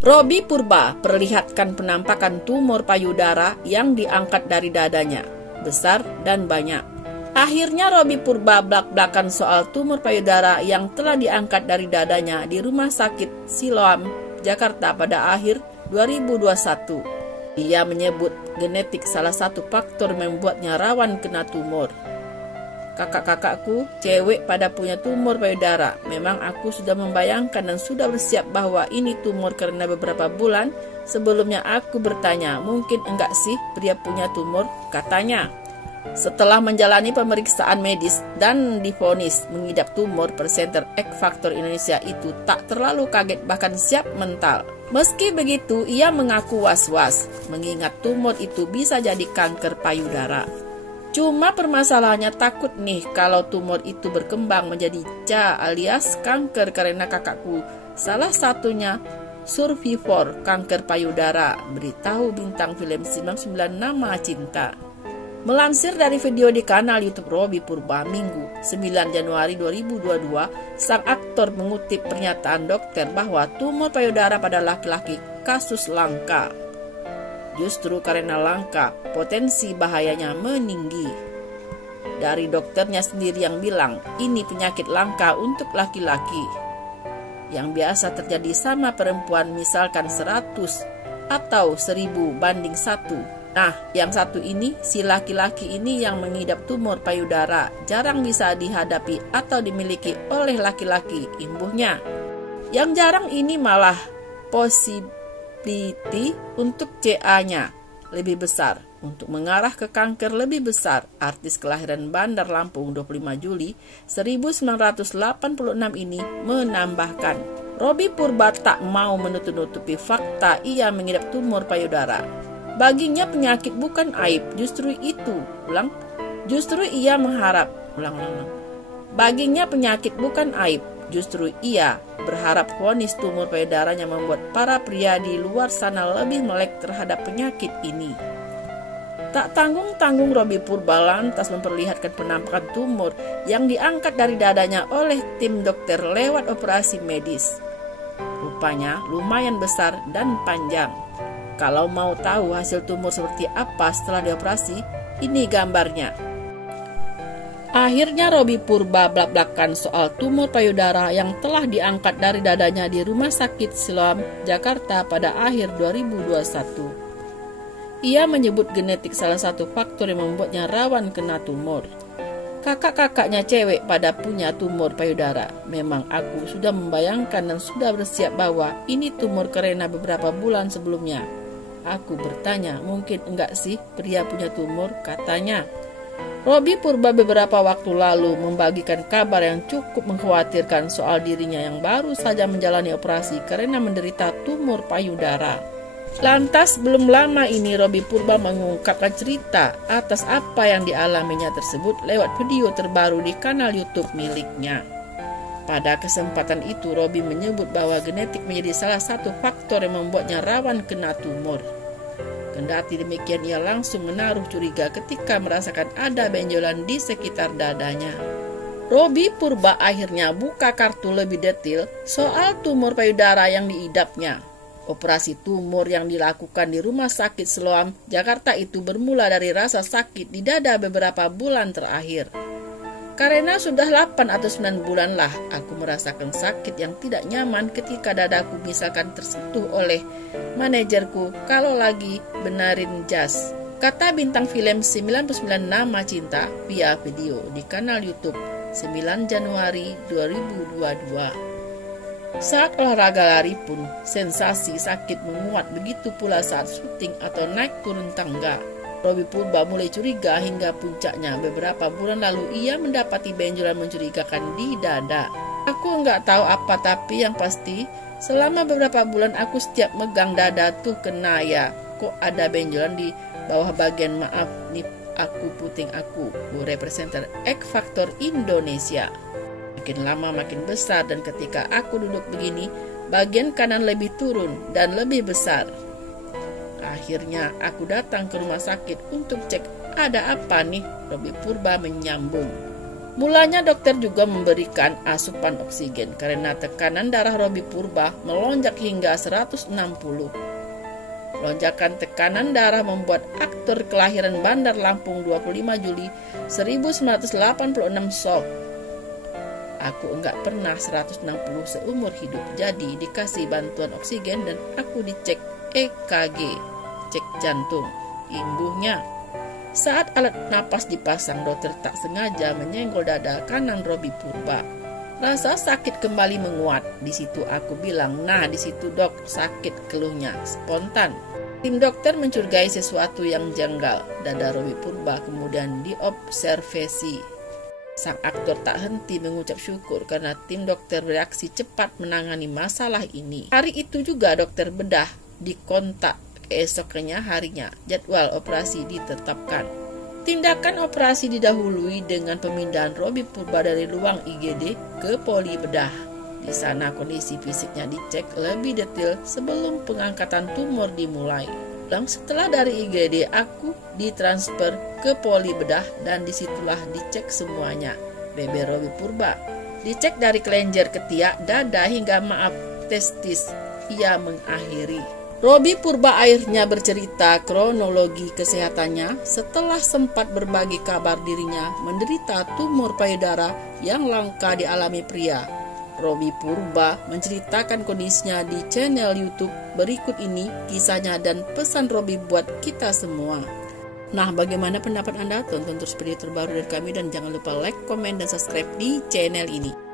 Robby Purba perlihatkan penampakan tumor payudara yang diangkat dari dadanya, besar dan banyak. Akhirnya Robby Purba blak-blakan soal tumor payudara yang telah diangkat dari dadanya di Rumah Sakit Siloam, Jakarta pada akhir 2021. Ia menyebut genetik salah satu faktor membuatnya rawan kena tumor. Kakak-kakakku cewek pada punya tumor payudara. Memang aku sudah membayangkan dan sudah bersiap bahwa ini tumor karena beberapa bulan sebelumnya aku bertanya, mungkin enggak sih pria punya tumor, katanya. Setelah menjalani pemeriksaan medis dan divonis mengidap tumor, presenter X Factor Indonesia itu tak terlalu kaget bahkan siap mental. Meski begitu, ia mengaku was-was mengingat tumor itu bisa jadi kanker payudara. Cuma permasalahannya takut nih kalau tumor itu berkembang menjadi CA alias kanker karena kakakku salah satunya survivor kanker payudara, beritahu bintang film 99 Nama Cinta. Melansir dari video di kanal YouTube Robby Purba Minggu 9 Januari 2022, sang aktor mengutip pernyataan dokter bahwa tumor payudara pada laki-laki kasus langka. Justru karena langka, potensi bahayanya meninggi. Dari dokternya sendiri yang bilang, ini penyakit langka untuk laki-laki. Yang biasa terjadi sama perempuan misalkan 100 atau 1000 banding 1. Nah, yang satu ini, si laki-laki ini yang mengidap tumor payudara, jarang bisa dihadapi atau dimiliki oleh laki-laki, imbuhnya. Yang jarang ini malah possibility untuk CA-nya lebih besar, untuk mengarah ke kanker lebih besar. Artis kelahiran Bandar Lampung 25 Juli 1986 ini menambahkan, Robby Purba tak mau menutup-nutupi fakta ia mengidap tumor payudara. Baginya penyakit bukan aib, justru ia mengharap, Baginya penyakit bukan aib, justru ia berharap vonis tumor payudaranya membuat para pria di luar sana lebih melek terhadap penyakit ini. Tak tanggung-tanggung Robby Purba lantas memperlihatkan penampakan tumor yang diangkat dari dadanya oleh tim dokter lewat operasi medis. Rupanya lumayan besar dan panjang. Kalau mau tahu hasil tumor seperti apa setelah dioperasi, ini gambarnya. Akhirnya Robby Purba blak-blakan soal tumor payudara yang telah diangkat dari dadanya di Rumah Sakit Siloam, Jakarta pada akhir 2021. Ia menyebut genetik salah satu faktor yang membuatnya rawan kena tumor. Kakak-kakaknya cewek pada punya tumor payudara. Memang aku sudah membayangkan dan sudah bersiap bahwa ini tumor karena beberapa bulan sebelumnya aku bertanya, mungkin enggak sih pria punya tumor, katanya. Robby Purba beberapa waktu lalu membagikan kabar yang cukup mengkhawatirkan soal dirinya yang baru saja menjalani operasi karena menderita tumor payudara. Lantas belum lama ini Robby Purba mengungkapkan cerita atas apa yang dialaminya tersebut lewat video terbaru di kanal YouTube miliknya. Pada kesempatan itu, Robby menyebut bahwa genetik menjadi salah satu faktor yang membuatnya rawan kena tumor. Kendati demikian, ia langsung menaruh curiga ketika merasakan ada benjolan di sekitar dadanya. Robby Purba akhirnya buka kartu lebih detail soal tumor payudara yang diidapnya. Operasi tumor yang dilakukan di Rumah Sakit Siloam, Jakarta itu bermula dari rasa sakit di dada beberapa bulan terakhir. Karena sudah 8 atau 9 bulan lah aku merasakan sakit yang tidak nyaman ketika dadaku misalkan tersentuh oleh manajerku kalau lagi benerin jas, kata bintang film 99 Nama Cinta via video di kanal YouTube 9 Januari 2022. Saat olahraga lari pun sensasi sakit menguat, begitu pula saat syuting atau naik turun tangga. Robby Purba mulai curiga hingga puncaknya beberapa bulan lalu ia mendapati benjolan mencurigakan di dada. Aku nggak tahu apa, tapi yang pasti selama beberapa bulan aku setiap megang dada tuh kena ya. Kok ada benjolan di bawah bagian, maaf nih aku puting aku, urai presenter X Factor Indonesia. Makin lama makin besar dan ketika aku duduk begini, bagian kanan lebih turun dan lebih besar. Akhirnya aku datang ke rumah sakit untuk cek ada apa nih, Robby Purba menyambung. Mulanya dokter juga memberikan asupan oksigen karena tekanan darah Robby Purba melonjak hingga 160. Lonjakan tekanan darah membuat aktor kelahiran Bandar Lampung 25 Juli 1986 shock. Aku enggak pernah 160 seumur hidup, jadi dikasih bantuan oksigen dan aku dicek EKG, cek jantung. Imbuhnya, saat alat napas dipasang, dokter tak sengaja menyenggol dada kanan Robby Purba. Rasa sakit kembali menguat. Di situ aku bilang, "Nah, di situ dok, sakit," keluhnya spontan. Tim dokter mencurigai sesuatu yang janggal. Dada Robby Purba kemudian diobservasi. Sang aktor tak henti mengucap syukur karena tim dokter bereaksi cepat menangani masalah ini. Hari itu juga dokter bedah dikontak. Keesokannya harinya jadwal operasi ditetapkan. Tindakan operasi didahului dengan pemindahan Robby Purba dari ruang IGD ke poli bedah. Di sana kondisi fisiknya dicek lebih detail sebelum pengangkatan tumor dimulai. Setelah dari IGD, aku ditransfer ke poli bedah dan disitulah dicek semuanya. Bebe Robby Purba dicek dari kelenjar ketiak, dada hingga testis. Ia mengakhiri. Robby Purba akhirnya bercerita kronologi kesehatannya setelah sempat berbagi kabar dirinya menderita tumor payudara yang langka dialami pria. Robby Purba menceritakan kondisinya di channel YouTube berikut ini kisahnya dan pesan Robby buat kita semua. Nah, bagaimana pendapat Anda? Tonton terus video terbaru dari kami dan jangan lupa like, komen, dan subscribe di channel ini.